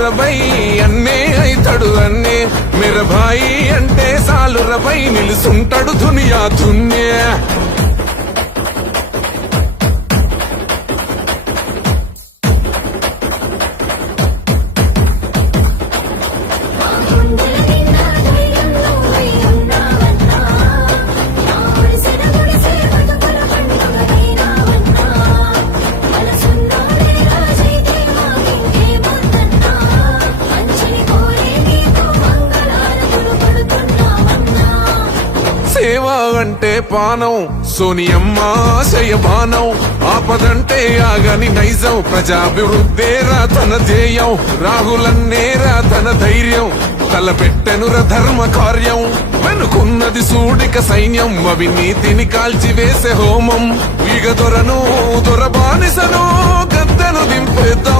సాలురబై అన్నే అయితడు అన్నే మిరభాయి అంటే సాలురబై నిలుసుంటాడు దునియా దున్నే సేవ అంటే పానం సోనియమ్మ శయబానం ఆపదంటే ఆగని నైజం ప్రజాభివృద్ధేరా తన ధ్యేయం రాహులన్నేరా తన ధైర్యం తలపెట్టెనుర ధర్మ కార్యం వెనుకున్నది సూడిక సైన్యం అవినీతిని కాల్చివేసే హోమం ఈగ దొరను దొరబానిసను గద్దెను దింపేద్దాం